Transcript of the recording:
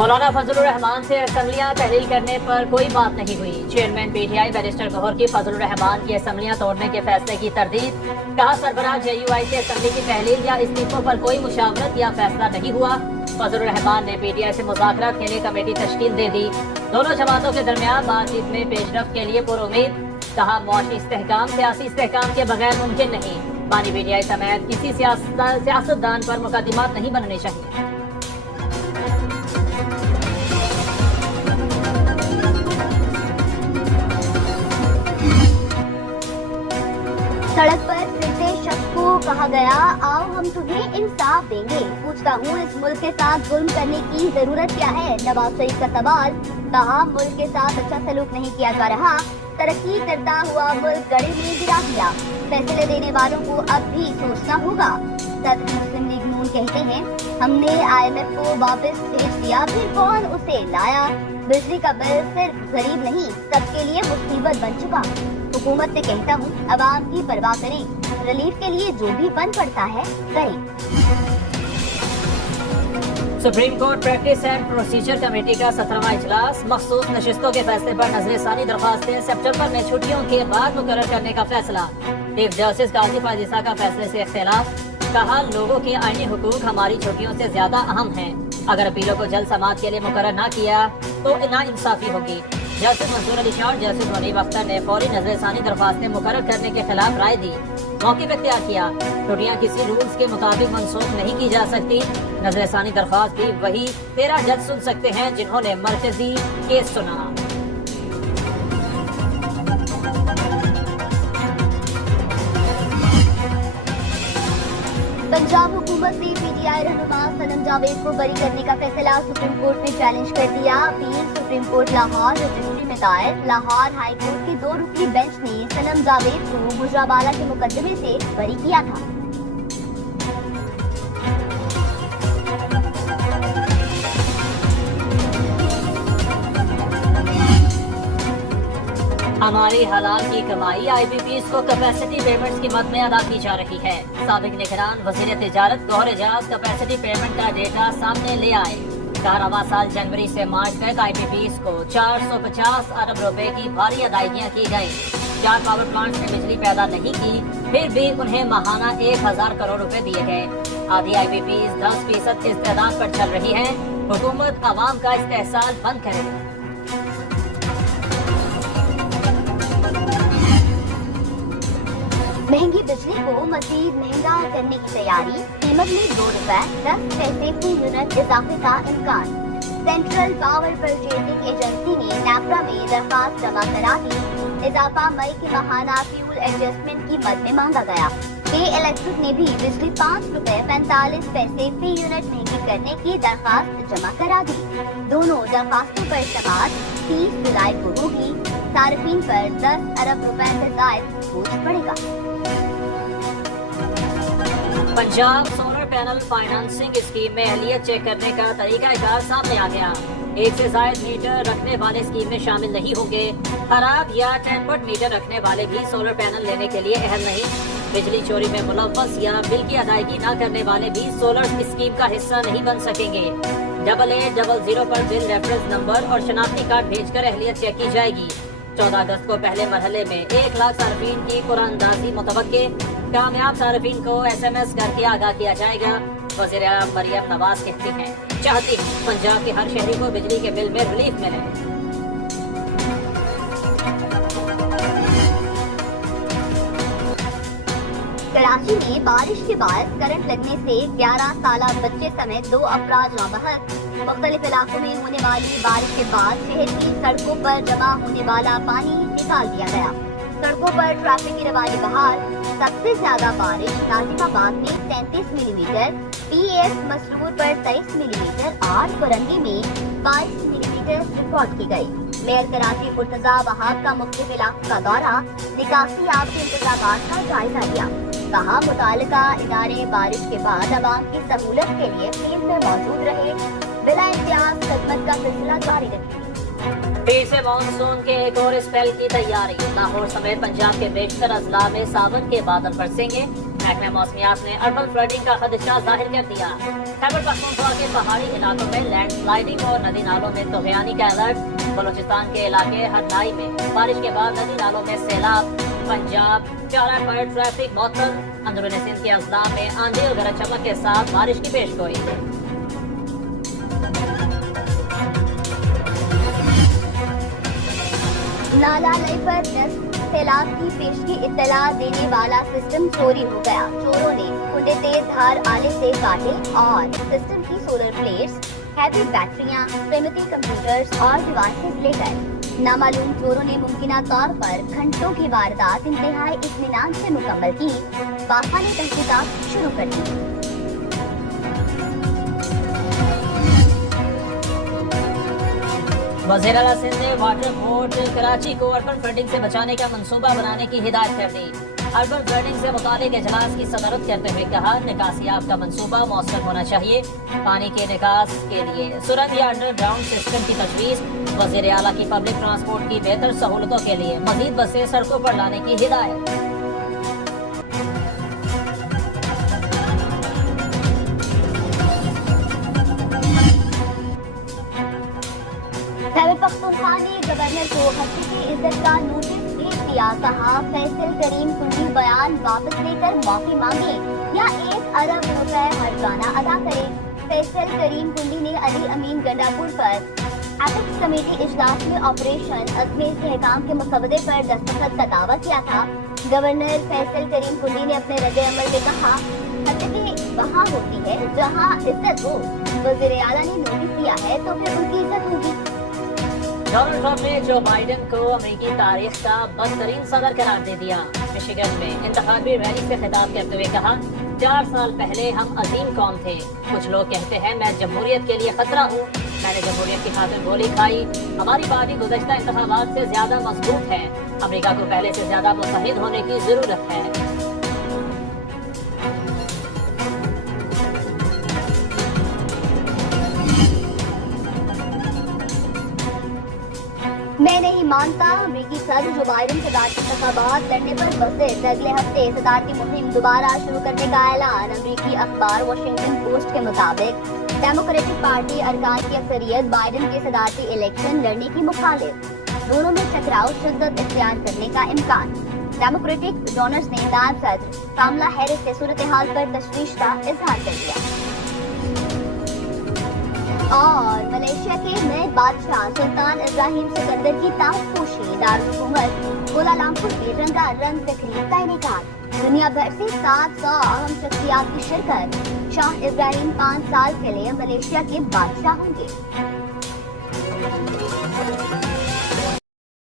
مولانا فضل الرحمان سے اسمبلیاں تحلیل کرنے پر کوئی بات نہیں ہوئی. Chairman P T I barrister Gohar کی فضل الرحمان کی اسمبلیاں توڑنے کے فیصلے کی تردید. کہا سربراہ جے یو آئی سے اسمبلی کی تحلیل یا استعفوں پر کوئی مشاورت یا فیصلہ نہیں ہوا. فضل الرحمان نے پی ٹی آئی سے مذاکرات کے لیے کمیٹی تشکیل دے دی. دونوں جماعتوں کے درمیان بات چیت میں پیش رفت کے لیے پر امید. کہا معاشی استحکام سیاسی استحکام کے بغیر ممکن نہیں. بانی پی ٹی آئی سمیت کسی سیاستدان پر مقدمات نہیں بننے چاہیے. سڑک پر پھرتے شخص کو کہا گیا آؤ ہم تمہیں انصاف دیں گے. پوچھتا ہوں اس ملک کے ساتھ ظلم کرنے کی ضرورت کیا ہے؟ نواز شریف کا سوال. کہا ملک کے ساتھ اچھا سلوک نہیں کیا جا رہا. ترقی کرتا ہوا ملک گڑھے میں گرا دیا. فیصلے دینے والوں کو اب بھی سوچنا ہوگا. صدر مسلم لیگ نون کہتے ہیں ہم نے IMF کو واپس بھیج دیا پھر کون اسے لایا. بجلی کا بل صرف غریب نہیں سب کے لیے مصیبت بن چکا. حکومت سے کہتا ہوں عوام کی پرواہ کریں. ریلیف کے لیے جو بھی بن پڑتا ہے کریں. Supreme court practice and procedure committee کا 17واں اجلاس. مخصوص نشستوں کے فیصلے پر نظر ثانی درخواستیں سپٹمبر میں چھٹیوں کے بعد مقرر کرنے کا فیصلہ. چیف جسٹس قاضی فائز کا فیصلے سے اختلاف. کہا لوگوں کے آئینی حقوق ہماری چھٹیوں سے زیادہ اہم ہیں. اگر اپیلوں کو جلد سماعت کے لیے مقرر نہ کیا تو نا انصافی ہوگی. جسٹس منصور علی شاہ اور جسٹس منیب اختر نے فوری نظر ثانی درخواستیں مقرر کرنے کے خلاف رائے دی. موقف اختیار کیا. چھٹیاں کسی رولز کے مطابق منسوخ نہیں کی جا سکتی. نظر ثانی درخواست بھی وہی 13 جج سن سکتے ہیں جنہوں نے مرکزی کیس سنا. پنجاب حکومت نے پی ٹی آئی رہنما صنم جاوید کو بری کرنے کا فیصلہ سپریم کورٹ میں چیلنج کر دیا. Appeal supreme court Lahore registry میں دائر. لاہور ہائی کورٹ کی 2 رکنی بینچ نے صنم جاوید کو گجرانوالہ کے مقدمے سے بری کیا تھا. ہماری حلال کی کمائی IPPs کو کیپیسٹی پیمنٹس کی مد میں ادا کی جا رہی ہے. سابق نگران وزیر تجارت گوہر اعجاز کیپیسٹی پیمنٹ کا ڈیٹا سامنے لے آئے. 11واں سال جنوری سے مارچ تک IPPs کو 450 ارب روپے کی بھاری ادائیگیاں کی گئیں. 4 پاور پلانٹس نے بجلی پیدا نہیں کی پھر بھی انہیں ماہانہ 1000 کروڑ روپے دیے گئے. آدھی IPPs 10% استعداد پر چل رہی ہیں. حکومت عوام کا استحصال بند کرے. مہنگی بجلی کو مزید مہنگا کرنے کی تیاری. قیمت میں 2 روپے 10 پیسے فی یونٹ اضافے کا امکان. سینٹرل پاور پرچیزنگ ایجنسی نے نیپرا میں درخواست جمع کرا دی. اضافہ مئی کے ماہانہ فیول ایڈجسٹمنٹ کی مد میں مانگا گیا. کے الیکٹرک نے بھی بجلی 5 روپے 45 پیسے فی یونٹ مہنگی کرنے کی درخواست جمع کرا دی. دونوں درخواستوں پر سماعت 30 جولائی کو ہوگی. صارفین پر 10 ارب روپے سے زائد بوجھ پڑے گا. Punjab solar panel financing scheme میں اہلیت چیک کرنے کا طریقہ کار سامنے آ گیا. 1 سے زائد میٹر رکھنے والے اسکیم میں شامل نہیں ہوں گے. خراب یا ٹیمپرڈ میٹر رکھنے والے بھی سولر پینل لینے کے لیے اہل نہیں. بجلی چوری میں ملوث یا بل کی ادائیگی نہ کرنے والے بھی سولر اسکیم کا حصہ نہیں بن سکیں گے. 8800 پر بل ریفرنس نمبر اور شناختی کارڈ بھیج کر اہلیت چیک کی جائے گی. 14 اگست کو پہلے مرحلے میں 1 لاکھ صارفین کی قرعہ اندازی متوقع. کامیاب صارفین کو SMS کر کے آگاہ کیا جائے گا. وزیر اعظم مریم نواز کہتی ہیں چاہتی پنجاب کے ہر شہری کو بجلی کے بل میں ریلیف ملے. کراچی میں بارش کے بعد کرنٹ لگنے سے 11 سالہ بچے سمیت 2 افراد نابحق. مختلف علاقوں میں ہونے والی بارش کے بعد شہر کی سڑکوں پر جمع ہونے والا پانی نکال دیا گیا. سڑکوں پر ٹریفک کی روانی بحال. سب سے زیادہ بارش ناظم آباد میں 37 ملی میٹر, PAS مسرور پر 23 ملی میٹر اور فرنگی میں 22 ملی میٹر ریکارڈ کی گئی. میئر کراچی مرتضیٰ وہاب کا مختلف علاقوں کا دورہ, نکاسی آب کے انتظامات کا جائزہ لیا. کہا متعلقہ ادارے بارش کے بعد عوام کی سہولت کے لیے فیلڈ میں موجود رہے. بلا امتیاز خدمت کا سلسلہ جاری رکھے. پھر سے مانسون کے ایک اور اسپیل کی تیاری. لاہور سمیت پنجاب کے بیشتر اضلاع میں ساون کے بادل برسیں گے. محکمہ موسمیات نے اربن فلڈنگ کا خدشہ ظاہر کر دیا. خیبر پختونخوا کے پہاڑی علاقوں میں لینڈ سلائڈنگ اور ندی نالوں میں طغیانی کا الرٹ. بلوچستان کے علاقے ہرنائی میں بارش کے بعد ندی نالوں میں سیلاب. پنجاب چارہ پر ٹریفک معطل. اندرون سندھ کے اضلاع میں آندھی اور گرج چمک کے ساتھ بارش کی پیشگوئی. نالا لئی پر سیلاب کی پیشگی اطلاع دینے والا سسٹم چوری ہو گیا. چوروں نے کنڈے تیز دھار آلے سے کاٹے اور سسٹم کی سولر پلیٹس، ہیوی بیٹریاں، قیمتی کمپیوٹرز اور ڈیوائسز لے گئے. نامعلوم چوروں نے ممکنہ طور پر گھنٹوں کی واردات انتہائی اطمینان سے مکمل کی. باقاعدہ تحقیقات شروع کر دی. وزیر اعلیٰ سندھ نے واٹر بورڈ کراچی کو اربن فلڈنگ سے بچانے کا منصوبہ بنانے کی ہدایت کر دی. اربن فلڈنگ سے متعلق اجلاس کی صدارت کرتے ہوئے کہا، نکاسیاب کا منصوبہ مؤثر ہونا چاہیے. پانی کے نکاس کے لیے سرنگ یا انڈر گراؤنڈ سسٹم کی تجویز. وزیر اعلیٰ کی پبلک ٹرانسپورٹ کی بہتر سہولتوں کے لیے مزید بسیں سڑکوں پر لانے کی ہدایت. خیبر پختونخوا نے گورنر کو ہفتے کی عزت کا نوٹس بھیج دیا. کہا فیصل کریم کنڈی بیان واپس لے کر معافی مانگے یا 1 ارب روپے ہرجانہ ادا کرے. فیصل کریم کنڈی نے علی امین گنڈاپور پر ایپکس کمیٹی اجلاس میں آپریشن عزم استحکام کے مسودے پر دستخط کا دعویٰ کیا تھا. گورنر فیصل کریم کنڈی نے اپنے رد عمل میں کہا، حقیقت وہاں ہوتی ہے جہاں عزت ہو. وزیر اعلیٰ نے نوٹس دیا ہے تو پھر ان کی عزت ہوگی. ڈونلڈ ٹرمپ نے جو بائیڈن کو امریکی تاریخ کا بدترین صدر قرار دے دیا. مشیگن میں انتخابی ریلی سے خطاب کرتے ہوئے کہا، 4 سال پہلے ہم عظیم قوم تھے. کچھ لوگ کہتے ہیں میں جمہوریت کے لیے خطرہ ہوں. میں نے جمہوریت کی خاطر گولی کھائی. ہماری پارٹی گزشتہ انتخابات سے زیادہ مضبوط ہے. امریکہ کو پہلے سے زیادہ متحد ہونے کی ضرورت ہے. میں نہیں مانتا امریکی صدر جو بائیڈن صدارتی انتخابات لڑنے پر بسے. اگلے ہفتے صدارتی مہم دوبارہ شروع کرنے کا اعلان. امریکی اخبار واشنگٹن پوسٹ کے مطابق ڈیموکریٹک پارٹی ارکان کی اکثریت بائیڈن کے صدارتی الیکشن لڑنے کی مخالف. دونوں میں ٹکراؤ شدت اختیار کرنے کا امکان. ڈیموکریٹک ڈونرز نے نائب صدر کاملا ہیرس سے صورتحال پر تشویش کا اظہار کر دیا. اور ملیشیا کے نئے بادشاہ سلطان ابراہیم سکندر کی تاجپوشی. دارالحکومت کوالالمپور میں رنگا رنگ تقریب کا انعقاد. دنیا بھر سے 700 اہم شخصیات کی شرکت. شاہ ابراہیم 5 سال کے لیے ملیشیا کے بادشاہ ہوں گے.